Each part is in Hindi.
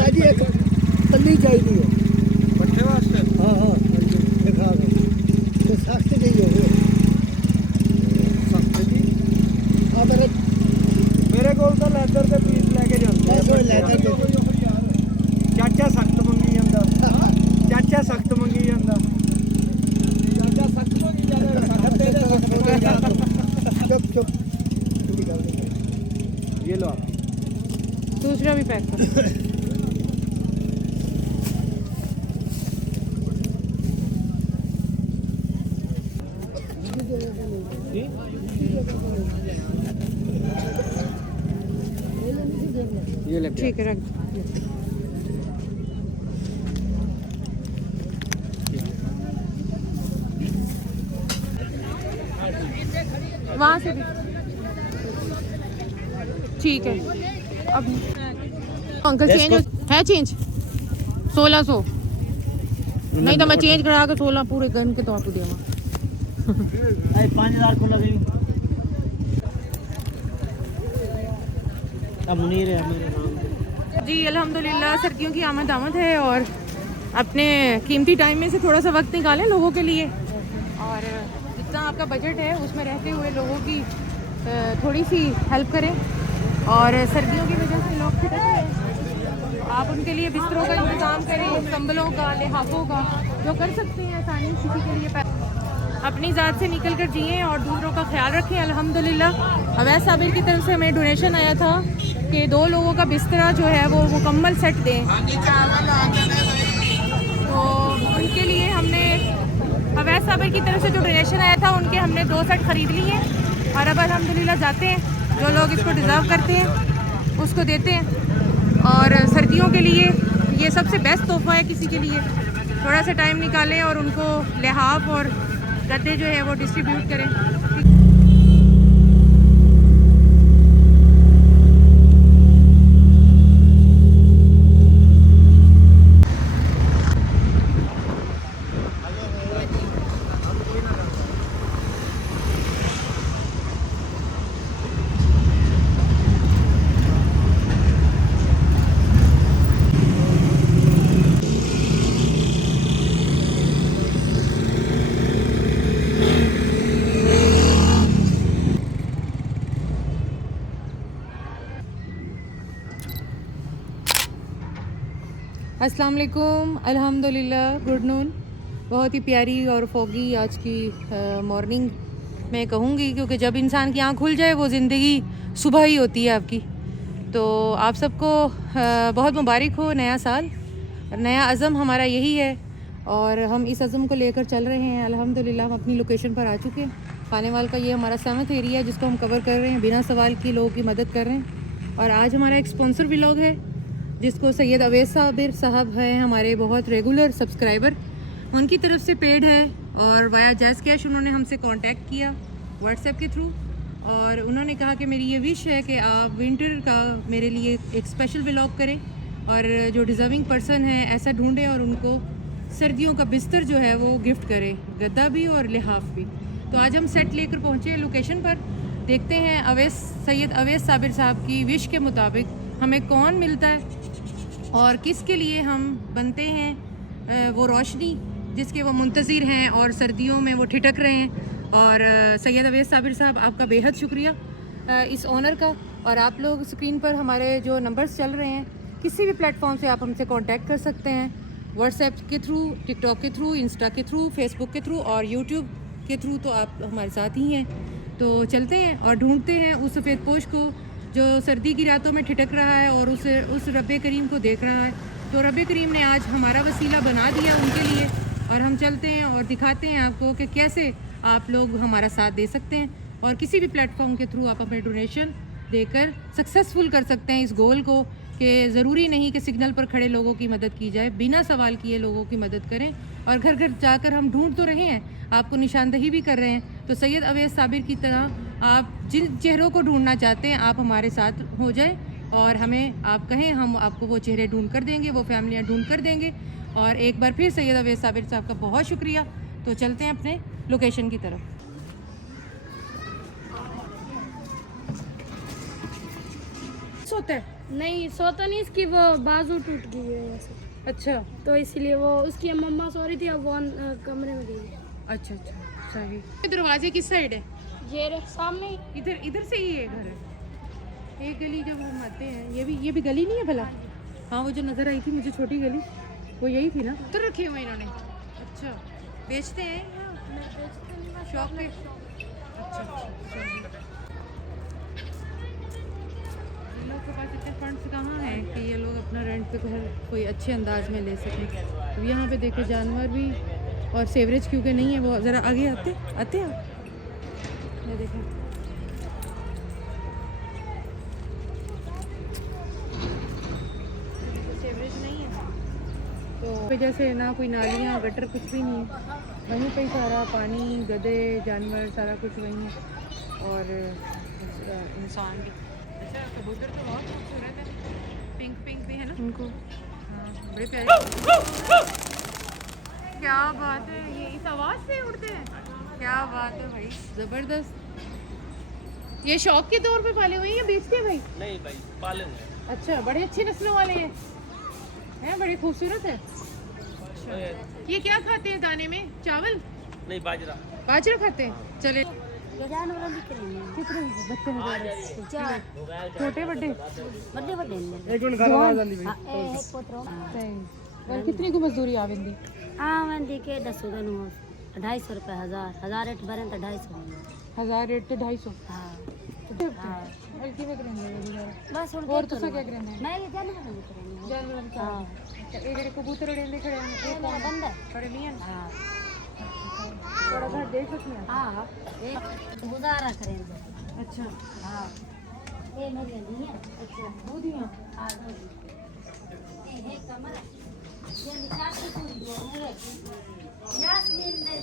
शादी एक पल्ली चाहिए पट्टे वास्ते हाँ हाँ दिखा दो तो सख्त नहीं हो सस्ते जी हाँ मेरे को तो लैदर के पीस लेके जाते हैं बस लैदर के चाचा सख्त मंगी ਜਾਂਦਾ ਚਾਚਾ सख्त मंगी ਜਾਂਦਾ ਚਾਚਾ सख्त मंगी ਜਾਂਦਾ सख्त तेरे सख्त हो गया चुप चुप ये लो दूसरा भी पैक करो। ये ले ठीक है रख दो। वहाँ से भी ठीक है। अब अंकल चेंज है चेंज 1600 नहीं तो मैं चेंज करा के 16 पूरे गन के तो आपको देवा 5000 को लगे अब मुनीर है मेरे नाम जी अल्हम्दुलिल्लाह सर्दियों की आमद आमद है और अपने कीमती टाइम में से थोड़ा सा वक्त निकालें लोगों के लिए और जितना आपका बजट है उसमें रहते हुए लोगों की थोड़ी सी हेल्प करें और सर्दियों की वजह से लोग खिटक रहे हैं आप उनके लिए बिस्तरों का इंतज़ाम करें कंबलों का लिहाफों का जो कर सकते हैं आसानी किसी के लिए अपनी ज़ात से निकल कर जिएँ और दूसरों का ख्याल रखें अल्हम्दुलिल्लाह अवैस साबिर की तरफ से हमें डोनेशन आया था कि 2 लोगों का बिस्तरा जो है वो मुकम्मल सेट दें तो उनके लिए हमने अवैस साबिर की तरफ से जो डोनेशन आया था उनके हमने 2 सेट ख़रीद लिए हैं और अब अल्हम्दुलिल्लाह जाते हैं जो लोग इसको डिज़र्व करते हैं उसको देते हैं और सर्दियों के लिए ये सबसे बेस्ट तोहफ़ा है किसी के लिए थोड़ा सा टाइम निकालें और उनको लिहाफ और गद्दे जो है वो डिस्ट्रीब्यूट करें। अस्सलाम वालेकुम अल्हम्दुलिल्लाह गुड नून बहुत ही प्यारी और फोगी आज की मॉर्निंग मैं कहूँगी क्योंकि जब इंसान की आँख खुल जाए वो ज़िंदगी सुबह ही होती है आपकी तो आप सबको बहुत मुबारक हो नया साल नया अज़म हमारा यही है और हम इस अज़म को लेकर चल रहे हैं अल्हम्दुलिल्लाह हम अपनी लोकेशन पर आ चुके हैं खानेवाल का ये हमारा 7th एरिया है जिसको हम कवर कर रहे हैं बिना सवाल की लोगों की मदद कर रहे हैं और आज हमारा एक स्पॉन्सर व्लॉग है जिसको सैयद अवैस साबिर साहब हैं हमारे बहुत रेगुलर सब्सक्राइबर उनकी तरफ से पेड है और वाया जैज़ कैश उन्होंने हमसे कांटेक्ट किया व्हाट्सएप के थ्रू और उन्होंने कहा कि मेरी ये विश है कि आप विंटर का मेरे लिए एक स्पेशल व्लॉग करें और जो डिज़र्विंग पर्सन है ऐसा ढूंढें और उनको सर्दियों का बिस्तर जो है वो गिफ्ट करें गद्दा भी और लिहाफ भी तो आज हम सेट लेकर पहुँचे लोकेशन पर देखते हैं सैयद अवैस साबिर साहब की विश के मुताबिक हमें कौन मिलता है और किसके लिए हम बनते हैं वो रोशनी जिसके वो मुंतज़िर हैं और सर्दियों में वो ठिठक रहे हैं और सैयद अवैस साबिर साहब आपका बेहद शुक्रिया इस ऑनर का और आप लोग स्क्रीन पर हमारे जो नंबर्स चल रहे हैं किसी भी प्लेटफॉर्म से आप हमसे कांटेक्ट कर सकते हैं व्हाट्सएप के थ्रू टिकटॉक के थ्रू इंस्टा के थ्रू फेसबुक के थ्रू और यूट्यूब के थ्रू तो आप हमारे साथ ही हैं तो चलते हैं और ढूंढते हैं उस सफ़ेद पोश को जो सर्दी की रातों में ठिठक रहा है और उस रब्बे करीम को देख रहा है तो रब्बे करीम ने आज हमारा वसीला बना दिया उनके लिए और हम चलते हैं और दिखाते हैं आपको कि कैसे आप लोग हमारा साथ दे सकते हैं और किसी भी प्लेटफॉर्म के थ्रू आप अपने डोनेशन देकर सक्सेसफुल कर सकते हैं इस गोल को कि ज़रूरी नहीं कि सिग्नल पर खड़े लोगों की मदद की जाए बिना सवाल किए लोगों की मदद करें और घर घर जाकर हम ढूंढ तो रहे हैं आपको निशानदही भी कर रहे हैं तो सैयद अवैस साबिर की तरह आप जिन चेहरों को ढूंढना चाहते हैं आप हमारे साथ हो जाए और हमें आप कहें हम आपको वो चेहरे ढूंढ कर देंगे वो फैमिलियाँ ढूंढ कर देंगे और एक बार फिर सैयद अवैस साबिर साहब का बहुत शुक्रिया तो चलते हैं अपने लोकेशन की तरफ होता है नहीं सोता नहीं, इसकी वो बाजू टूट गई है ऐसे, अच्छा तो इसलिए वो उसकी मम्मा सो रही थी, अब वो कमरे में गई। अच्छा अच्छा सही। दरवाजे किस साइड है? ये रहे सामने ही। इधर इधर से ही है घर है। एक गली जब हम आते हैं, ये भी गली नहीं है भला? हाँ वो जो नज़र आई थी मुझे छोटी गली, वो यही थी ना? तो रखे हुए इन्होंने। अच्छा बेचते हैं शॉप पे? अच्छा अच्छा। इन लोग के पास इतने फंड्स कहाँ हैं कि ये लोग अपना रेंट पे घर कोई अच्छे अंदाज में ले सकें। अब यहाँ पे देखे जानवर भी, और सेवरेज क्योंकि नहीं है वो, ज़रा आगे आते आते आप ये देखें। सेवरेज नहीं है तो वजह से ना कोई नालियाँ गटर कुछ भी नहीं है, वहीं पे ही सारा पानी, गधे, जानवर सारा कुछ वहीं है, और इंसान भी। अच्छा कबूतर तो बहुत खूबसूरत है, पिंक पिंक भी है ना उनको। हाँ बड़े प्यारे। क्या बात है, ये इस आवाज़ से उड़ते हैं? क्या बात है भाई, ज़बरदस्त। ये शौक के तौर पे पाले हुए हैं या बेचते हैं भाई? नहीं भाई पाले हुए हैं। अच्छा बड़े अच्छी नस्लों वाले हैं, बड़े खूबसूरत है। अच्छा ये क्या खाते हैं दाने में? चावल? नहीं बाजरा। बाजरा खाते हैं। चले जानवर दिख रहे हैं कितने बच्चे हैं? चार छोटे बड़े? बड़े बड़े हैं। एक मिनट घर जल्दी हाँ, एक पोतरो। सही। और कितनी को मजदूरी आवेंदी? हाँ मैं देखे 10 दिन 250 रुपये, 1000 रेट भरे तो 250। 1000 रेट तो 250। हाँ हाँ हल्की में करेंगे बस और तुसा क्या करेंगे? मैं ये जानवर दिख रही हूँ। जानवर का हाँ ਇਹ ਜਿਹੜੇ ਕਬੂਤਰ ਉੜਦੇ ਖੜੇ ਨੇ ये मेरा बंदा है। खड़े नहीं हैं? हाँ थोड़ा घर देख सकते हैं? हाँ एक गुजारा करेंगे। अच्छा हाँ ये मेरी नहीं है। अच्छा दूधियाँ? हाँ ये है कमरा, ये निकाल के पूरी दो। यास्मीन ले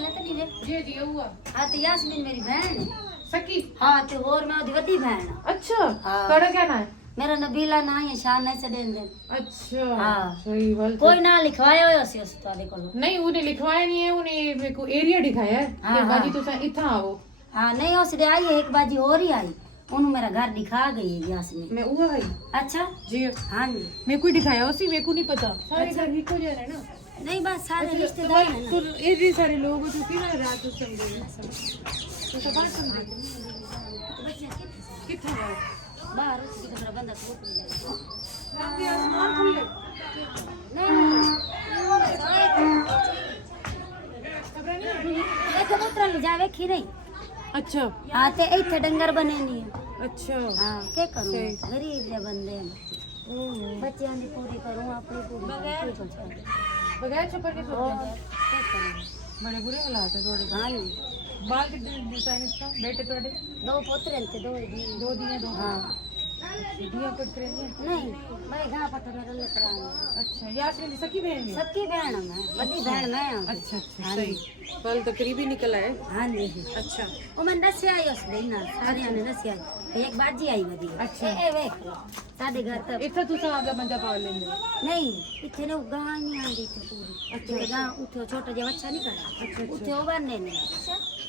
लेते नहीं रे। जी जी हुआ हाँ तो यास्मीन मेरी बहन है। सकी। हाँ तो और मैं ओदी वड्डी बहन है। अच्छा हाँ। थोड़ा क्या ना है? मेरा नबीला ना है, शान है से देन देन। अच्छा हाँ। सही बात। कोई ना लिखवाया हो सी उस ताले को। नहीं उन्हें लिखवाया नहीं है, उन्हें मेरे को एरिया दिखाया है हाँ, कि बाजी हाँ। तुसा इतना आओ। हाँ नहीं उसने आई है, एक बाजी और ही आई, उन्होंने मेरा घर दिखा गई है यास्मीन। मैं हुआ भाई अच्छा जी हाँ जी। मेरे को ही दिखाया उसी, मेरे को नहीं पता। सारे घर ही को जा रहे ना। नहीं बस सारे रिश्तेदार हैं तो ना। ये सारे लोग जो कि ना रात उस समझे तो सब बात समझे कितना है बाहर उसकी तो मेरा बंदा तो रात आसमान खुल गए। नहीं कबूतर ले जावे खी नहीं। अच्छा हाँ ते इतने डंगर बने नहीं है। अच्छा हाँ क्या करूँ, सही। गरीब जे बंदे हैं बच्चे की पूरी करूँ अपनी पूरी बगैर छप्पर के सो और गए। क्या करूँ। बड़े बुरे हालात है थोड़े। हाँ जी बाल कितने डिजाइन इसका बेटे थोड़े? 2 पोतरे थे, 2 दी। 2 दिए 2 हाँ दिया कट करेंगे। नहीं मैं गाँव पता मेरा लेकर आऊँ। अच्छा यास्मीन जी सकी बहन है? सबकी बहन मैं, बड़ी बहन मैं हूँ। अच्छा अच्छा हाँ सही। जी। कल तो करीबी निकला है। हाँ जी अच्छा वो मैं दस आई उस दिन ना सारिया ने दस आई, एक बाजी आई बदी। अच्छा। ए वेख लो साडे घर तक इतना तुसा आगे मंजा पाल लेंगे। नहीं इतने ने गां नहीं आंदी थी पूरी। अच्छा गां उठो छोटा जो बच्चा नहीं करा। अच्छा उठे उबारने नहीं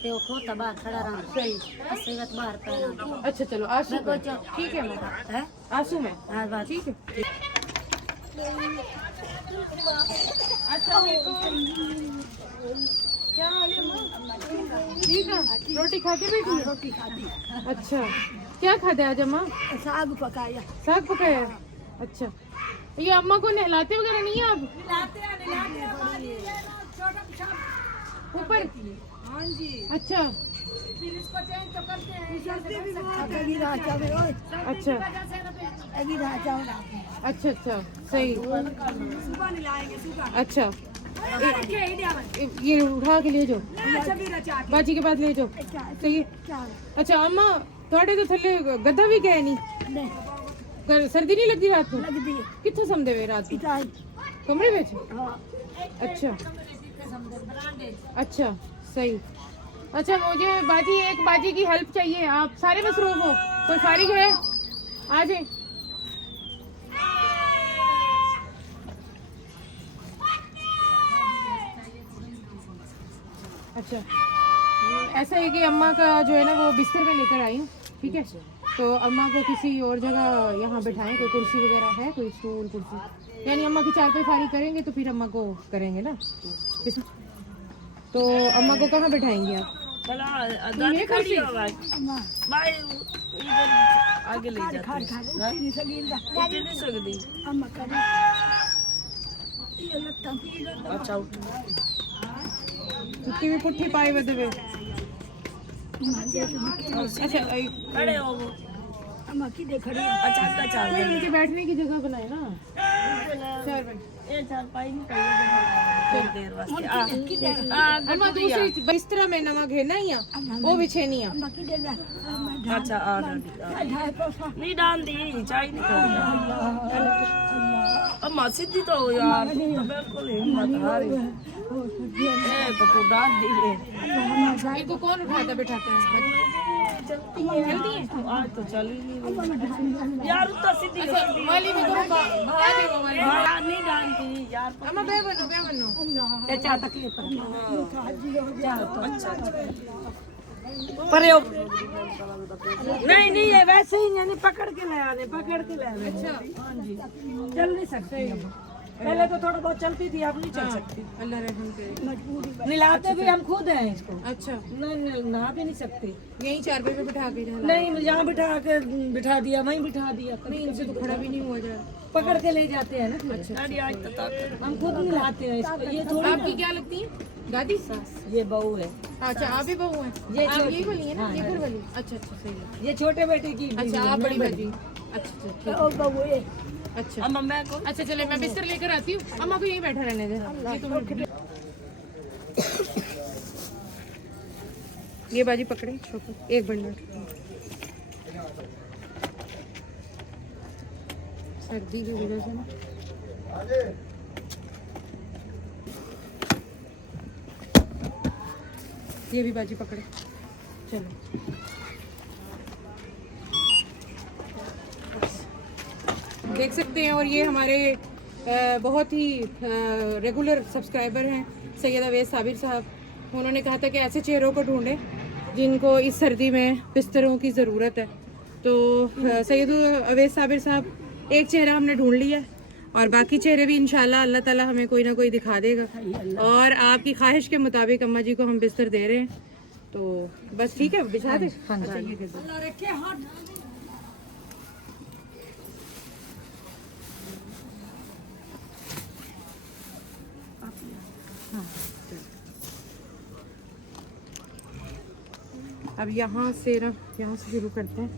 ते वो खोता बाहर खड़ा रहा। सही। ऐसे वत बाहर पैना अच्छा चलो आंसू मैं कोई में। ठीक है मैं है। आंसू में। हाँ बात ठीक है। क्या हाल है अम्मा? ठीक है रोटी खा के बैठी? रोटी खाती। अच्छा क्या खाते आज अम्मा? साग पकाया। साग पकाया है? अच्छा ये अम्मा को नहलाते वगैरह नहीं है आप? ऊपर। हाँ जी। अच्छा अगी राजा में ओए अच्छा अगी राजा में अच्छा अच्छा सही। सुबह नहीं लाएंगे सुबह। अच्छा ये उठा के ले जाओ, बाजी के पास ले जाओ। सही है। अच्छा अम्मा थोड़े तो थले गद्दा भी गए नहीं? सर्दी नहीं लगती रात को? लगदी कितने समझे हुए रात को? इताई। कमरे में? हाँ अच्छा अच्छा सही। अच्छा मुझे बाजी एक बाजी की हेल्प चाहिए, आप सारे मसरूफ हो, कोई फारिग है आ जाए। अच्छा ऐसा है कि अम्मा का जो है ना वो बिस्तर में लेकर आई हूँ, ठीक है? तो अम्मा को किसी और जगह यहाँ बिठाएं, कोई कुर्सी वगैरह है, कोई स्टूल कुर्सी, यानी अम्मा की चारपाई फारी करेंगे तो फिर अम्मा को करेंगे ना। तो अम्मा को कहाँ बैठाएंगे आप? ये कुर्सी आगे ले अच्छा छुट्टी में पुट्ठी पाए बदे अच्छा खड़े हो वो इनके बैठने की जगह बनाए ना। ये चारपाई में थोड़ी देर वास्ते अम्मा दूसरी बिस्तरा में नमक है ना, या वो बिछे नहीं है। अच्छा आ नहीं डाल दी चाय नहीं अम्मा सीधी तो हो यार, तो बिल्कुल हिम्मत हारी तो तू डाल दी इनको कौन उठाता बैठाता है? जल्दी है आज तो चल ही नहीं यार, तो सीधी माली में करो भगा दे वो माली। नहीं डालती यार, अम्मा बे बनो अच्छा तकलीफ पर नहीं नहीं ये वैसे ही यानी पकड़ के ले आने, पकड़ के ले आने। अच्छा हाँ जी, चल नहीं सकते पहले तो थोड़ा बहुत चलती थी, अब नहीं चल सकती। अल्लाह रहम करे। नहलाते भी हम खुद हैं इसको, अच्छा नहीं नहा भी नहीं सकते। यही चारपाई पे बिठा के जाना? नहीं यहाँ बिठा दिया वहीं बिठा दिया, नहीं इनसे तो खड़ा भी नहीं हुआ जा रहा। पकड़ के ले जाते हैं ना। अच्छा हम खुद नहलाते हैं इसको। ये थोड़ी आपकी क्या लगती है दादी? ये बहू है। अच्छा आप भी बहू हैं? ये आप छोटी- यही वाली है ना? हाँ, ये फिर वाली? अच्छा अच्छा सही है। ये छोटे बेटे की। अच्छा आप बड़ी बड़ी। अच्छा अच्छा अच्छा अब मम्मा को अच्छा चले मैं बिस्तर लेकर आती हूँ, अम्मा को यहीं बैठा रहने दे। ये तुम ये बाजी पकड़े छोकर, एक मिनट। सर्दी की वजह से ना ये भी बाजी पकड़े, चलो। देख सकते हैं, और ये हमारे बहुत ही रेगुलर सब्सक्राइबर हैं सैयद अवैस साबिर साहब। उन्होंने कहा था कि ऐसे चेहरों को ढूंढें जिनको इस सर्दी में बिस्तरों की ज़रूरत है। तो सैयद अवैस साबिर साहब एक चेहरा हमने ढूंढ लिया है, और बाकी चेहरे भी इंशाल्लाह अल्लाह ताला हमें कोई ना कोई दिखा देगा। और आपकी ख्वाहिश के मुताबिक अम्मा जी को हम बिस्तर दे रहे हैं, तो बस ठीक है बिछा दे। अच्छा ये दे दो। अब यहाँ से शुरू करते हैं।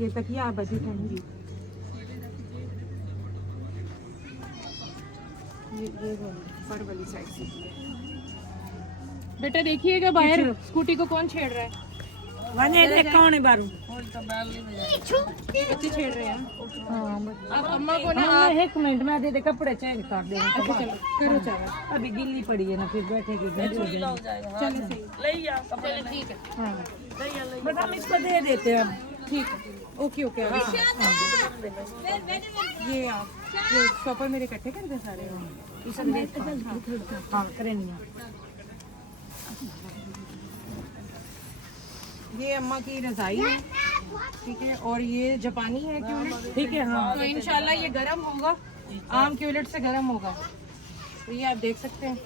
ये तकिया आप बदी खाएंगी, ये ऊपर वाली साइड से। बेटा देखिएगा बाहर स्कूटी को कौन छेड़ रहा है? कौन है बारू बच्चे छेड़ रहे हैं। अब अम्मा को ना हाँ, एक मिनट में दे कपड़े चेंज कर दे। अच्छा चलो फिर चलो, अभी गिल्ली पड़ी है ना, फिर बैठेगी चलो सही चलो ठीक है। हाँ बस हम इसको दे देते हैं अब। ठीक है ओके ओके। ये आप ये शॉपर मेरे इकट्ठे कर दे सारे। हाँ करेंगे। ये अम्मा की रज़ाई है, ठीक है, और ये जापानी है क्यूलेट, ठीक है। हाँ तो इंशाल्लाह ये गर्म होगा, आम क्यूलेट से गर्म होगा। तो ये आप देख सकते हैं,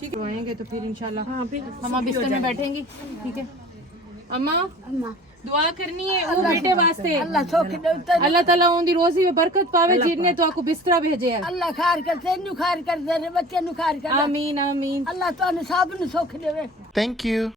ठीक है। आएंगे तो फिर इंशाल्लाह हाँ फिर अम्मा बिस्तर में बैठेंगी, ठीक है। अम्मा दुआ करनी है वो बेटे वास्ते, अल्लाह ताला उनकी रोजी में बरकत पावे जिन्हें तो आपको बिस्तरा भेजे है। अल्लाह खार कर तेन खार कर दे बच्चे नु खार कर आमीन आमीन। अल्लाह तो सब नु सुख देवे। Thank you.